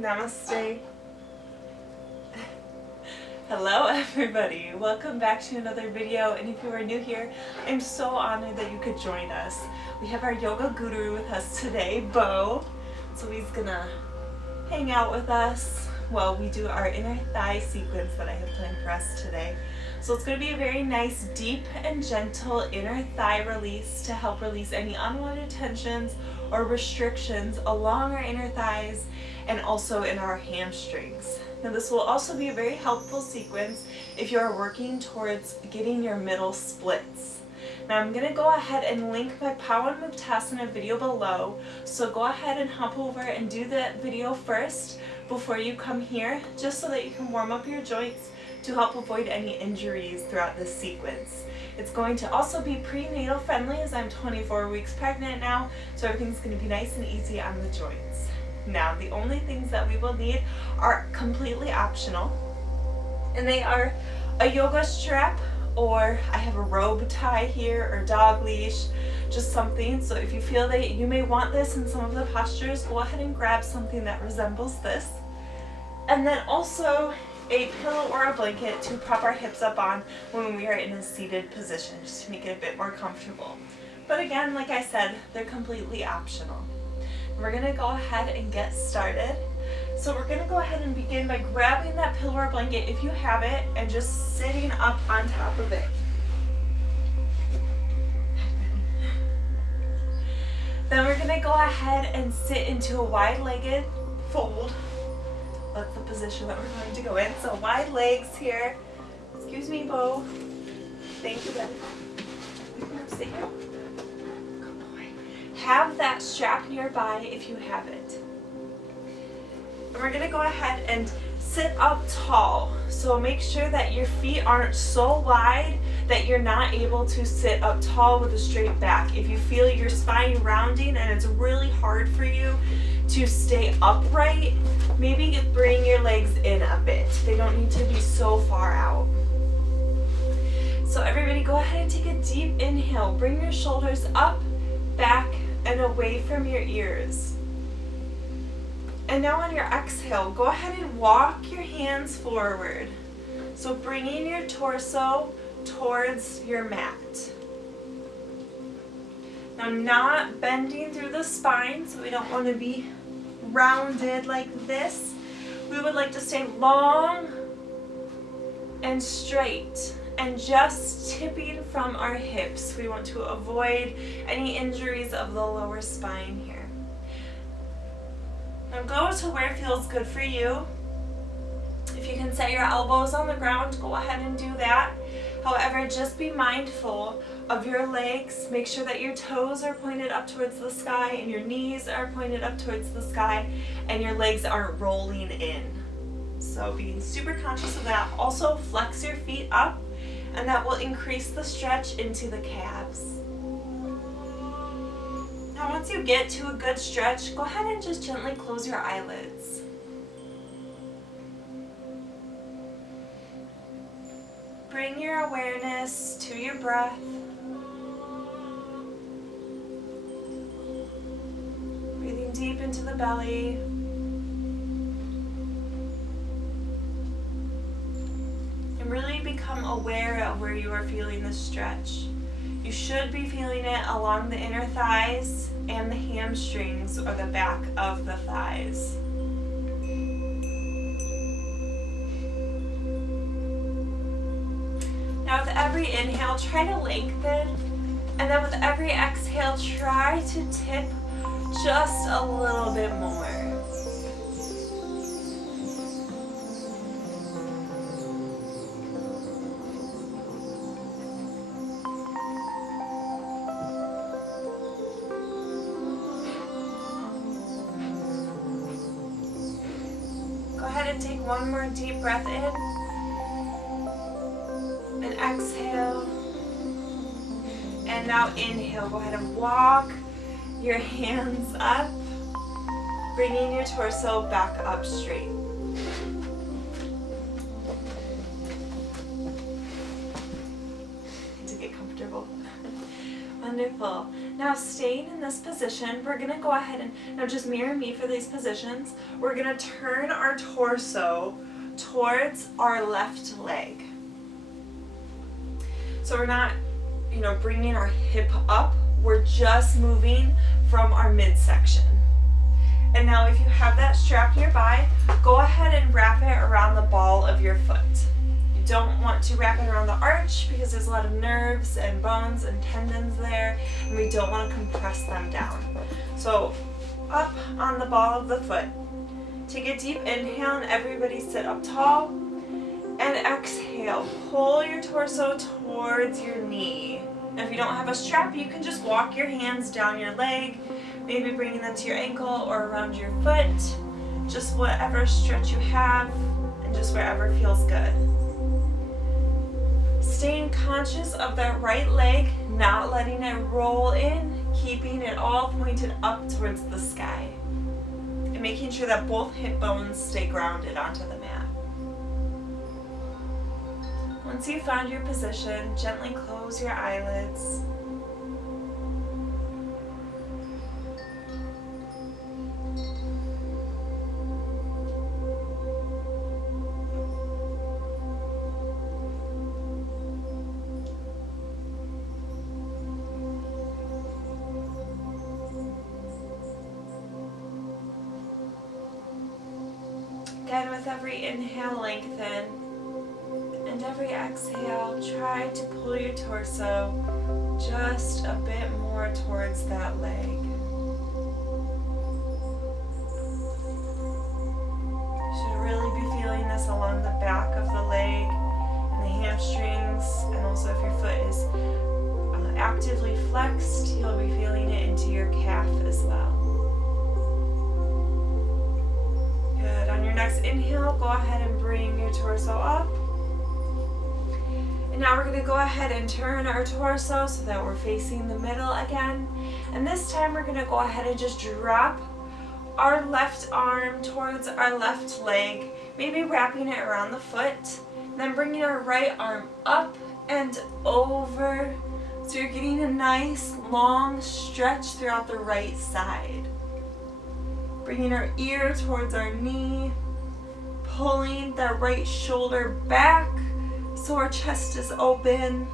Namaste. Hello everybody, welcome back to another video, and if you are new here, I'm so honored that you could join us. We have our yoga guru with us today, Bo, so he's gonna hang out with us while we do our inner thigh sequence that I have planned for us today. So it's going to be a very nice, deep and gentle inner thigh release to help release any unwanted tensions or restrictions along our inner thighs and also in our hamstrings. Now this will also be a very helpful sequence if you are working towards getting your middle splits. Now I'm going to go ahead and link my Power and Muktasana video below, so go ahead and hop over and do that video first before you come here, just so that you can warm up your joints to help avoid any injuries throughout this sequence. It's going to also be prenatal friendly as I'm 24 weeks pregnant now, so everything's going to be nice and easy on the joints. Now the only things that we will need are completely optional, and they are a yoga strap, or I have a robe tie here, or dog leash, just something. So if you feel that you may want this in some of the postures, go ahead and grab something that resembles this. And then also a pillow or a blanket to prop our hips up on when we are in a seated position, just to make it a bit more comfortable. But again, like I said, they're completely optional. We're going to go ahead and get started. So we're going to go ahead and begin by grabbing that pillow or blanket if you have it and just sitting up on top of it. Then we're going to go ahead and sit into a wide-legged fold. That's the position that we're going to go in. So wide legs here. Excuse me, Bo. Thank you, buddy. Sit here. Good boy. Have that strap nearby if you have it. And we're going to go ahead and sit up tall. So make sure that your feet aren't so wide that you're not able to sit up tall with a straight back. If you feel your spine rounding and it's really hard for you to stay upright, maybe bring your legs in a bit. They don't need to be so far out. So everybody go ahead and take a deep inhale. Bring your shoulders up, back, and away from your ears. And now on your exhale, go ahead and walk your hands forward. So bringing your torso towards your mat. Now not bending through the spine, so we don't want to be rounded like this. We would like to stay long and straight and just tipping from our hips. We want to avoid any injuries of the lower spine here. Now go to where it feels good for you. If you can set your elbows on the ground, go ahead and do that. However, just be mindful of your legs. Make sure that your toes are pointed up towards the sky and your knees are pointed up towards the sky and your legs aren't rolling in. So being super conscious of that. Also flex your feet up, and that will increase the stretch into the calves. Now once you get to a good stretch, go ahead and just gently close your eyelids. Bring your awareness to your breath. Breathing deep into the belly. And really become aware of where you are feeling the stretch. You should be feeling it along the inner thighs and the hamstrings, or the back of the thighs. Now with every inhale, try to lengthen, and then with every exhale, try to tip just a little bit more. Go ahead and take one more deep breath in. And exhale. And now inhale. Go ahead and walk your hands up, bringing your torso back up straight. And to get comfortable. Wonderful. Now staying in this position, we're going to go ahead and, now just mirror me for these positions. We're going to turn our torso towards our left leg. So we're not, bringing our hip up. We're just moving from our midsection. And now if you have that strap nearby, go ahead and wrap it around the ball of your foot. You don't want to wrap it around the arch because there's a lot of nerves and bones and tendons there, and we don't want to compress them down. So up on the ball of the foot. Take a deep inhale and everybody sit up tall. And exhale, pull your torso towards your knee. And if you don't have a strap, you can just walk your hands down your leg, maybe bringing them to your ankle or around your foot. Just whatever stretch you have and just wherever feels good. Staying conscious of that right leg, not letting it roll in, keeping it all pointed up towards the sky. And making sure that both hip bones stay grounded onto the mat. Once you've found your position, gently close your eyelids. Again, with every inhale, lengthen. And every exhale, try to pull your torso just a bit more towards that leg. You should really be feeling this along the back of the leg and the hamstrings, and also if your foot is actively flexed, you'll be feeling it into your calf as well. Good. On your next inhale, go ahead and bring your torso up. And now we're going to go ahead and turn our torso so that we're facing the middle again. And this time we're going to go ahead and just drop our left arm towards our left leg, maybe wrapping it around the foot. Then bringing our right arm up and over. So you're getting a nice long stretch throughout the right side. Bringing our ear towards our knee, pulling that right shoulder back so our chest is open.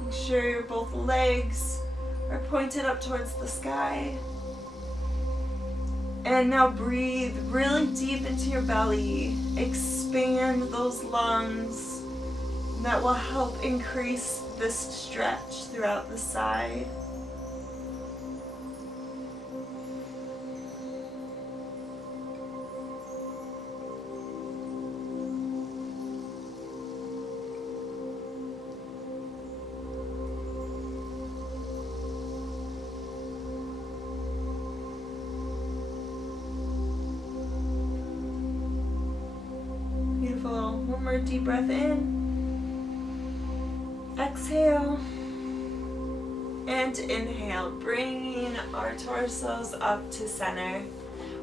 Make sure your both legs are pointed up towards the sky. And now breathe really deep into your belly. Expand those lungs. That will help increase this stretch throughout the side. Beautiful. One more deep breath in. Exhale. And inhale, bringing our torsos up to center.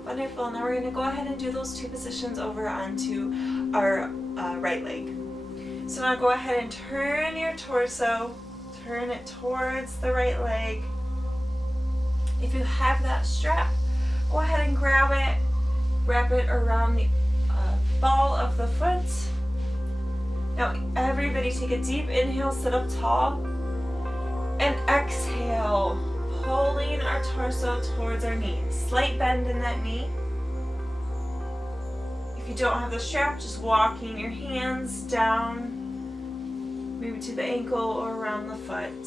Wonderful. Now we're going to go ahead and do those two positions over onto our right leg. So now go ahead and turn your torso, turn it towards the right leg. If you have that strap, go ahead and grab it, wrap it around the ball of the foot. Now everybody take a deep inhale, sit up tall, and exhale, pulling our torso towards our knees. Slight bend in that knee. If you don't have the strap, just walking your hands down, maybe to the ankle or around the foot.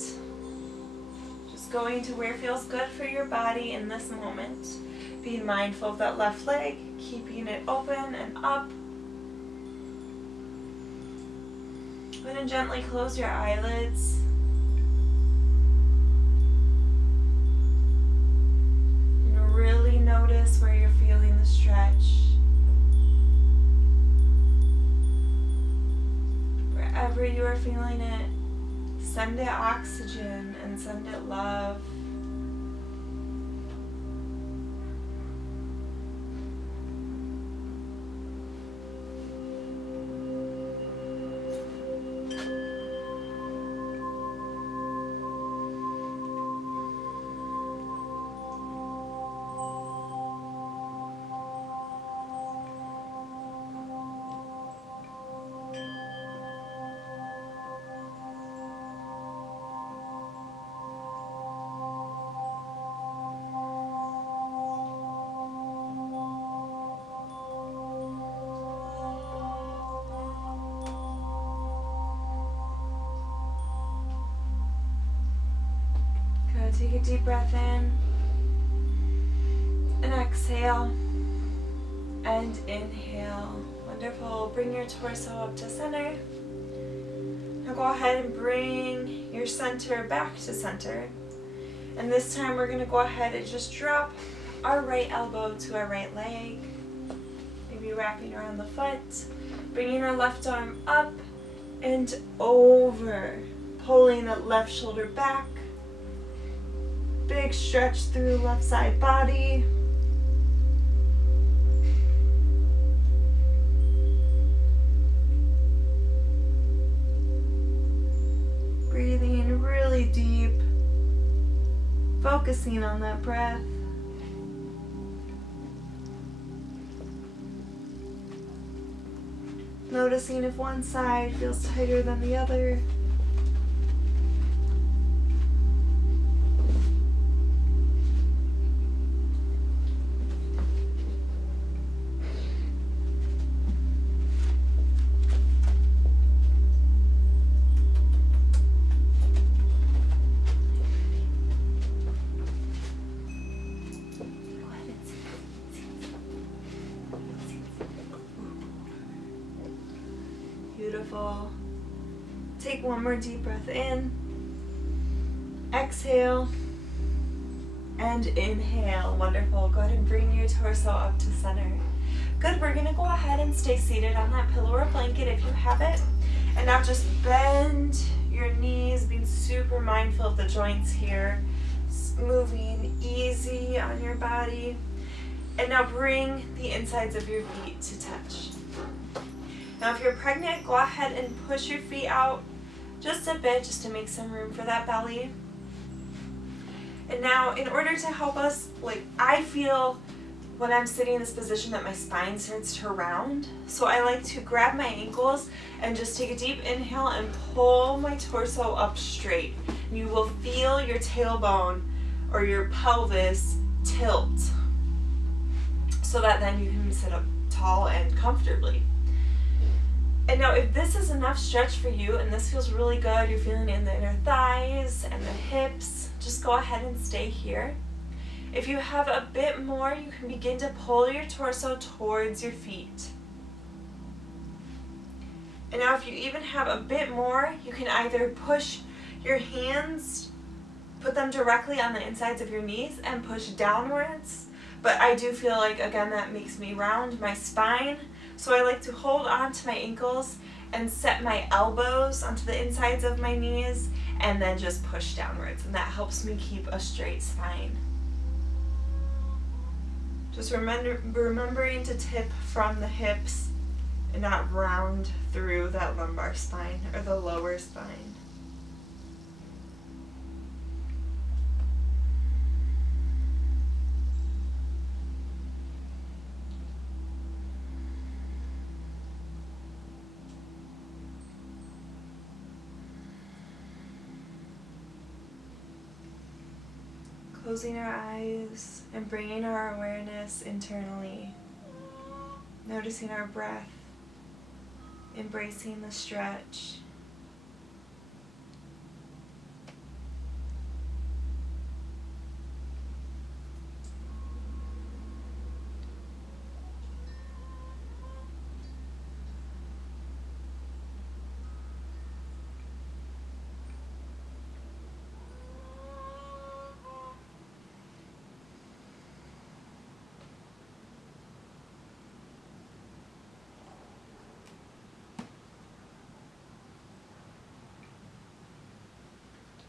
Just going to where feels good for your body in this moment. Being mindful of that left leg, keeping it open and up. Go ahead and gently close your eyelids. And really notice where you're feeling the stretch. Wherever you are feeling it, send it oxygen and send it love. take a deep breath in and exhale and inhale. Wonderful. Bring your torso up to center. Now go ahead and bring your center back to center. And this time we're going to go ahead and just drop our right elbow to our right leg. Maybe wrapping around the foot. Bringing our left arm up and over. Pulling the left shoulder back. Big stretch through left side body. Breathing really deep. Focusing on that breath. Noticing if one side feels tighter than the other. Beautiful. Take one more deep breath in. Exhale. And inhale. Wonderful. Go ahead and bring your torso up to center. Good. We're going to go ahead and stay seated on that pillow or blanket if you have it. And now just bend your knees, being super mindful of the joints here. Moving easy on your body. And now bring the insides of your feet to touch. Now if you're pregnant, go ahead and push your feet out just a bit just to make some room for that belly. And now in order to help us, I feel when I'm sitting in this position that my spine starts to round. So I like to grab my ankles and just take a deep inhale and pull my torso up straight. And you will feel your tailbone or your pelvis tilt so that then you can sit up tall and comfortably. And now if this is enough stretch for you and this feels really good, you're feeling in the inner thighs and the hips, just go ahead and stay here. If you have a bit more, you can begin to pull your torso towards your feet. And now if you even have a bit more, you can either push your hands, put them directly on the insides of your knees and push downwards. But I do feel like, again, that makes me round my spine. So I like to hold on to my ankles and set my elbows onto the insides of my knees and then just push downwards. And that helps me keep a straight spine. Just remembering to tip from the hips and not round through that lumbar spine or the lower spine. Closing our eyes and bringing our awareness internally, noticing our breath, embracing the stretch.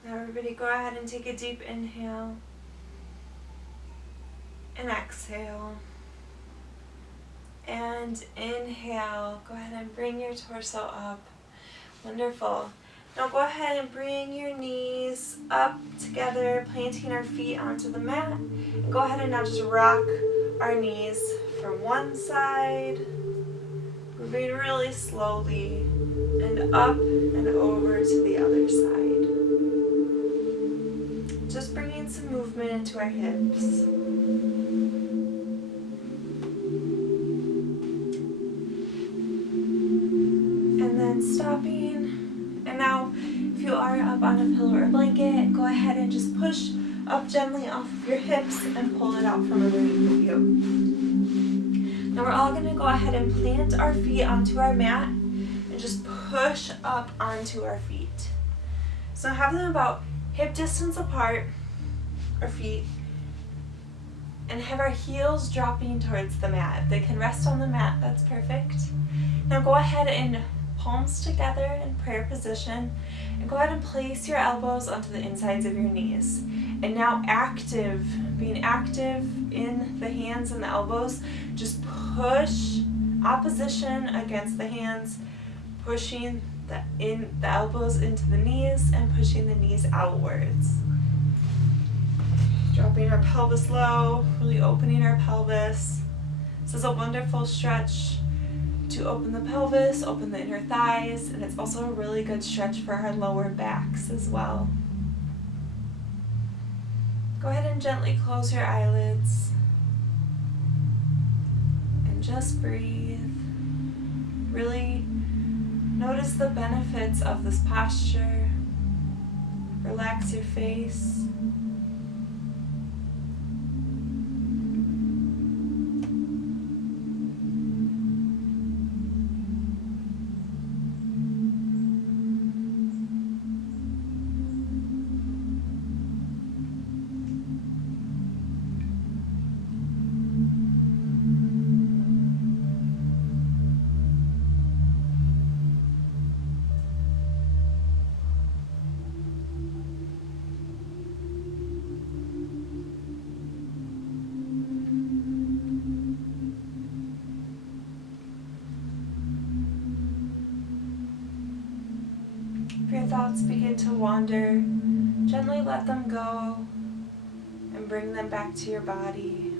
Now everybody go ahead and take a deep inhale and exhale. And inhale. Go ahead and bring your torso up. Wonderful. Now go ahead and bring your knees up together, planting our feet onto the mat. And go ahead and now just rock our knees from one side, moving really slowly, and up and over to the other side. Just bringing some movement into our hips. And then stopping. And now, if you are up on a pillow or blanket, go ahead and just push up gently off of your hips and pull it out from underneath of you. Now we're all going to go ahead and plant our feet onto our mat and just push up onto our feet. So have them about hip distance apart, our feet, and have our heels dropping towards the mat. If they can rest on the mat, that's perfect. Now go ahead and palms together in prayer position, and go ahead and place your elbows onto the insides of your knees. And now being active in the hands and the elbows, just push opposition against the hands, pushing the elbows into the knees and pushing the knees outwards. Dropping our pelvis low, really opening our pelvis. This is a wonderful stretch to open the pelvis, open the inner thighs, and it's also a really good stretch for our lower backs as well. Go ahead and gently close your eyelids and just breathe. Really notice the benefits of this posture. Relax your face. If your thoughts begin to wander, gently let them go and bring them back to your body.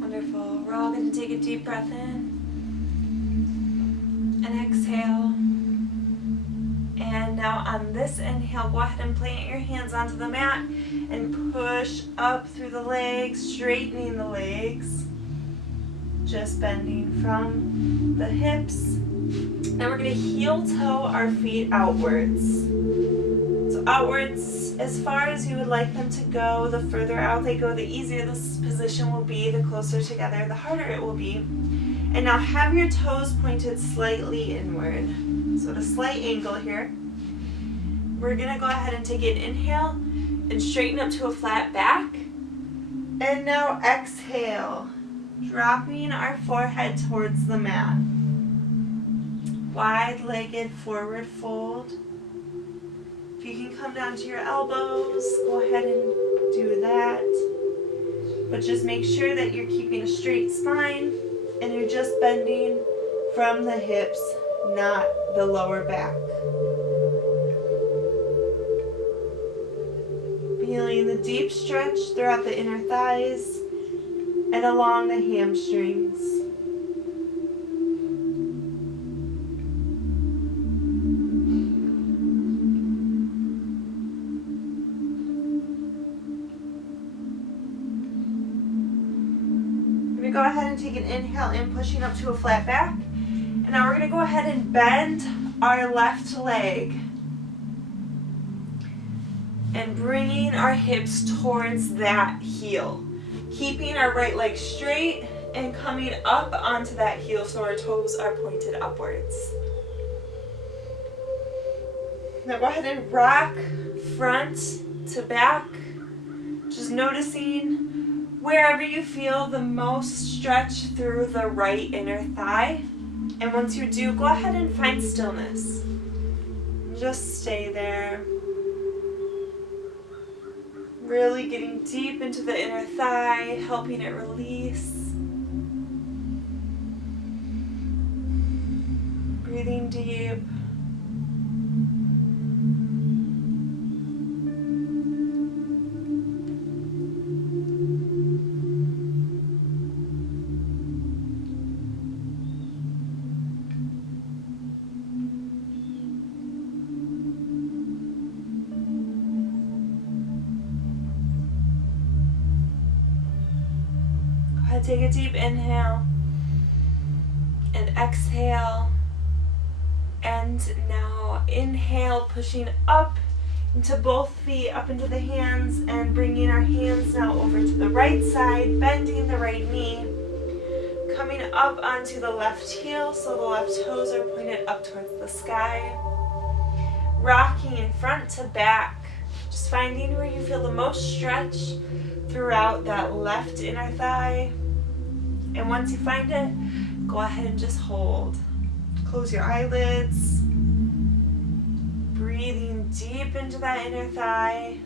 Wonderful. We're all going to take a deep breath in and exhale. And now on this inhale, go ahead and plant your hands onto the mat and push up through the legs, straightening the legs. Just bending from the hips. Then we're going to heel toe our feet outwards. So outwards as far as you would like them to go. The further out they go, the easier this position will be. The closer together, the harder it will be. And now have your toes pointed slightly inward. So at a slight angle here. We're going to go ahead and take an inhale and straighten up to a flat back. And now exhale, dropping our forehead towards the mat. Wide-legged forward fold. If you can come down to your elbows, go ahead and do that. But just make sure that you're keeping a straight spine and you're just bending from the hips, not the lower back. Feeling the deep stretch throughout the inner thighs and along the hamstrings. We're going to go ahead and take an inhale in, pushing up to a flat back. And now we're going to go ahead and bend our left leg. And bringing our hips towards that heel. Keeping our right leg straight and coming up onto that heel so our toes are pointed upwards. Now go ahead and rock front to back. Just noticing wherever you feel the most stretch through the right inner thigh. And once you do, go ahead and find stillness. Just stay there. Really getting deep into the inner thigh, helping it release. Breathing deep. ahead, take a deep inhale and exhale. And now inhale, pushing up into both feet, up into the hands, and bringing our hands now over to the right side, bending the right knee, coming up onto the left heel so the left toes are pointed up towards the sky, rocking front to back, just finding where you feel the most stretch throughout that left inner thigh. And once you find it, go ahead and just hold. Close your eyelids, breathing deep into that inner thigh.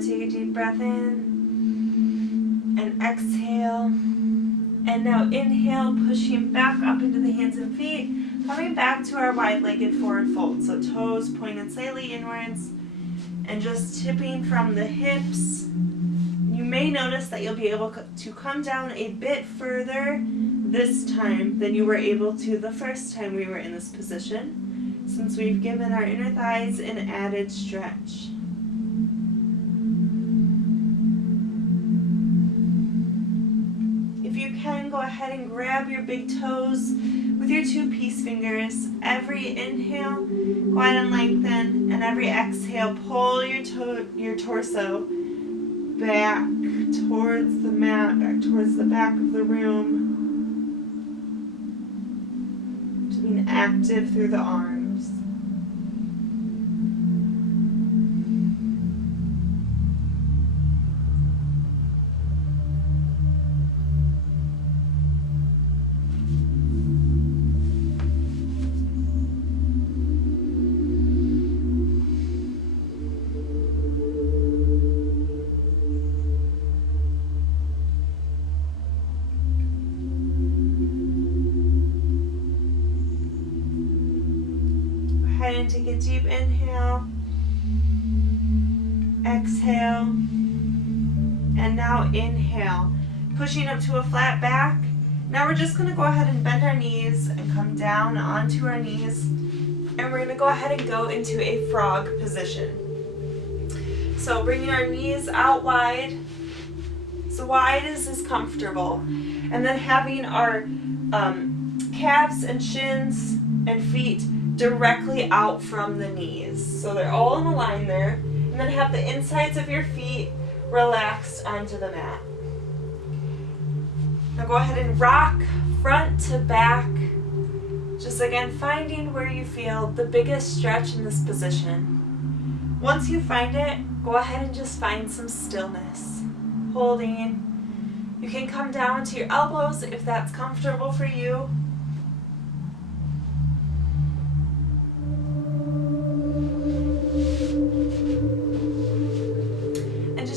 Take a deep breath in and exhale. And now inhale, pushing back up into the hands and feet, coming back to our wide-legged forward fold. So toes pointed slightly inwards and just tipping from the hips. You may notice that you'll be able to come down a bit further this time than you were able to the first time we were in this position, since we've given our inner thighs an added stretch. If you can, go ahead and grab your big toes with your two peace fingers. Every inhale, go ahead and lengthen, and every exhale, pull your torso back towards the mat, back towards the back of the room. Just being active through the arms. And take a deep inhale, exhale, and now inhale, pushing up to a flat back. Now we're just going to go ahead and bend our knees and come down onto our knees, and we're going to go ahead and go into a frog position. So bringing our knees out wide, as wide as is comfortable, and then having our calves and shins and feet directly out from the knees. So they're all in a line there. And then have the insides of your feet relaxed onto the mat. Now go ahead and rock front to back. Just again finding where you feel the biggest stretch in this position. Once you find it, go ahead and just find some stillness. Holding. You can come down to your elbows if that's comfortable for you.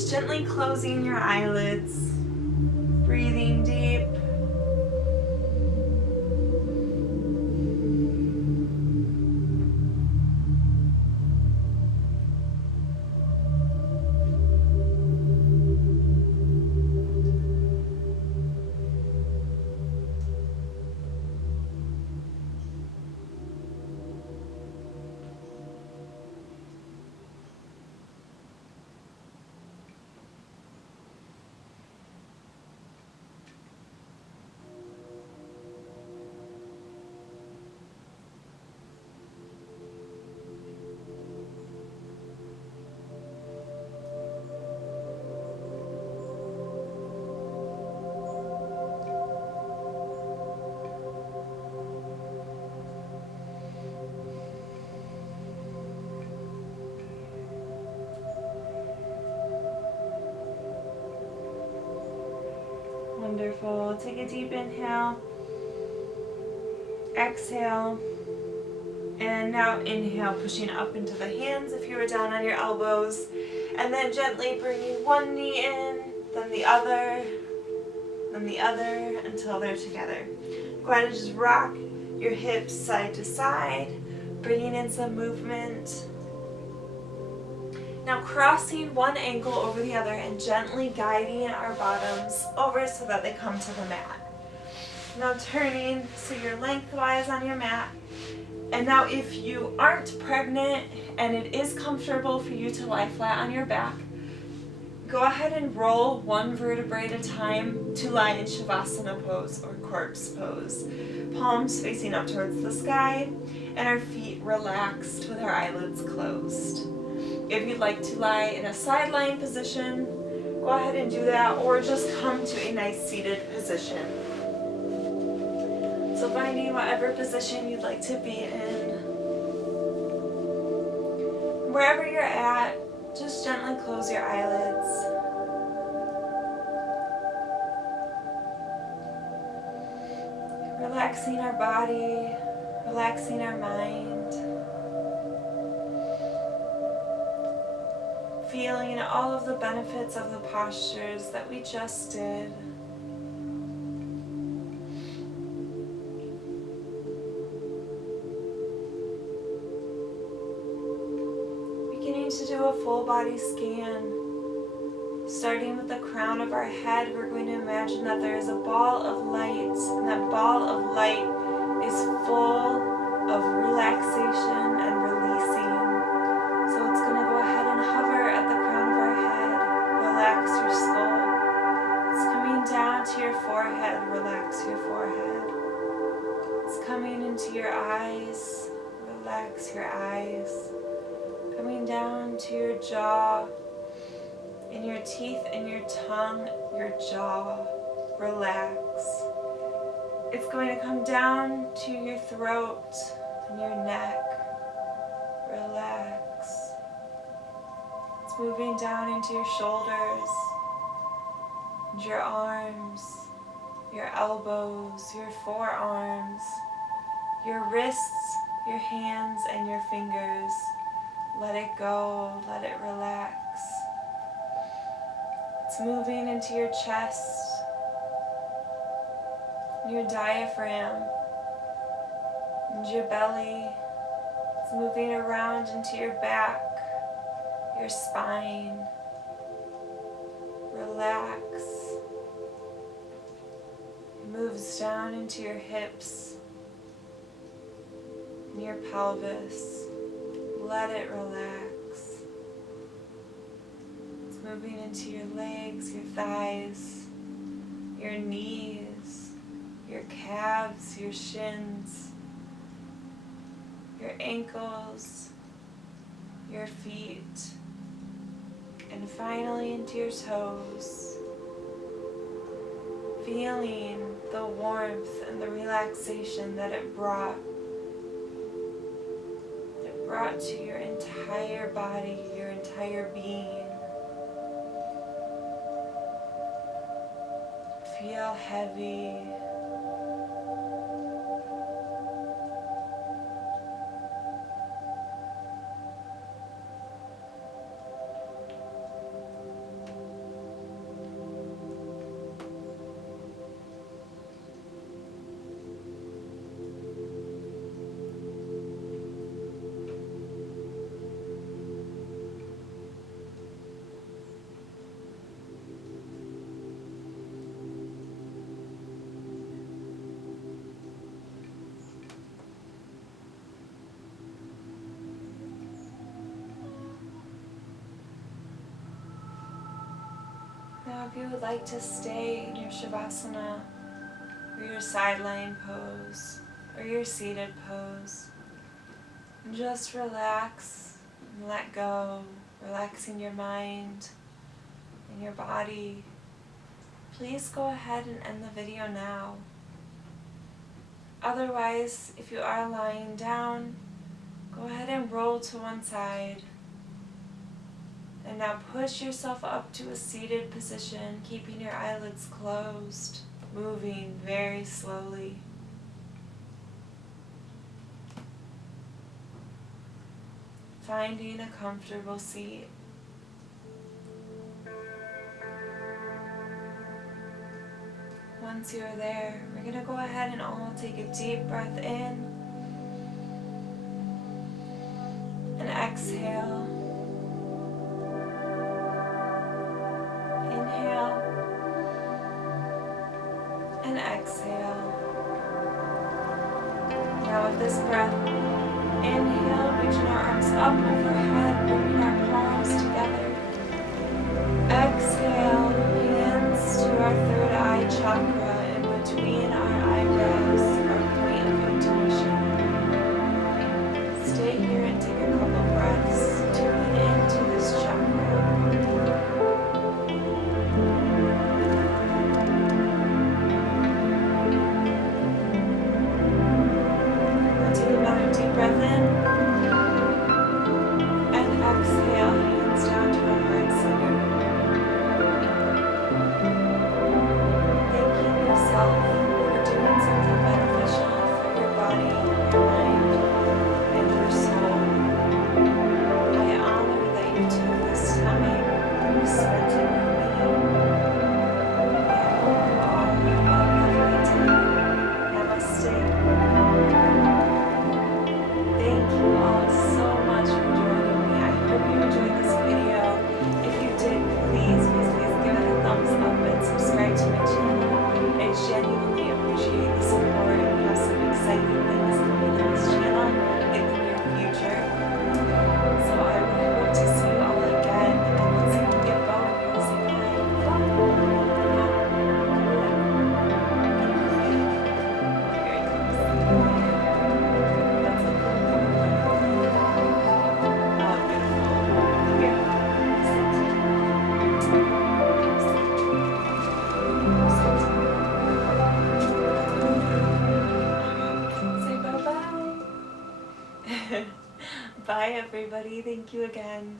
Gently closing your eyelids, breathing deep. Wonderful. Take a deep inhale. Exhale. And now inhale, pushing up into the hands if you were down on your elbows. And then gently bringing one knee in, then the other until they're together. Go ahead and just rock your hips side to side, bringing in some movement. Now crossing one ankle over the other and gently guiding our bottoms over so that they come to the mat. Now turning so you're lengthwise on your mat. And now if you aren't pregnant and it is comfortable for you to lie flat on your back, go ahead and roll one vertebrae at a time to lie in Shavasana pose or corpse pose. Palms facing up towards the sky and our feet relaxed with our eyelids closed. If you'd like to lie in a side lying position, go ahead and do that, or just come to a nice seated position. So finding whatever position you'd like to be in. Wherever you're at, just gently close your eyelids. Relaxing our body, relaxing our mind. Feeling all of the benefits of the postures that we just did. Beginning to do a full body scan. Starting with the crown of our head, we're going to imagine that there is a ball of light, and that ball of light is full of relaxation and releasing. So it's going to go ahead and hover at the crown of our head. Relax your skull. It's coming down to your forehead. Relax your forehead. It's coming into your eyes. Relax your eyes. Coming down to your jaw. In your teeth and your tongue, your jaw. Relax. It's going to come down to your throat and your neck. Relax. It's moving down into your shoulders, and your arms, your elbows, your forearms, your wrists, your hands, and your fingers. Let it go, let it relax. It's moving into your chest, your diaphragm, and your belly. It's moving around into your back, your spine. Relax. It moves down into your hips and your pelvis. Let it relax. It's moving into your legs, your thighs, your knees, your calves, your shins, your ankles, your feet, and finally into your toes. Feeling the warmth and the relaxation that it brought to your entire body, your entire being. Feel heavy. Now if you would like to stay in your Shavasana, or your side lying pose, or your seated pose, and just relax and let go, relaxing your mind and your body, please go ahead and end the video now. Otherwise, if you are lying down, go ahead and roll to one side And now push yourself up to a seated position, keeping your eyelids closed, moving very slowly. Finding a comfortable seat. Once you're there, we're going to go ahead and all take a deep breath in and exhale. Inhale and exhale. Now with this breath, inhale, reaching our arms up overhead, bringing our palms together. Exhale, hands to our third eye chakra in between our eyebrows, our point of intuition. Stay here and take a couple breaths, tuning into this chakra. Take another deep breath in and exhale, hands down to our heart center. Thanking yourself for doing something beneficial for your body, your mind, and your soul. I honor that you took this time, you spent it with me. I hope you all have a lovely day. Namaste. Thank you all so much for joining me. I hope you enjoyed this video. If you did, please give it a thumbs up and subscribe to my channel. I genuinely appreciate the support and have some exciting things coming to this channel in the near future. So I really hope to see you all again, and let's see if we get Bo in here to say bye, everybody. Thank you again.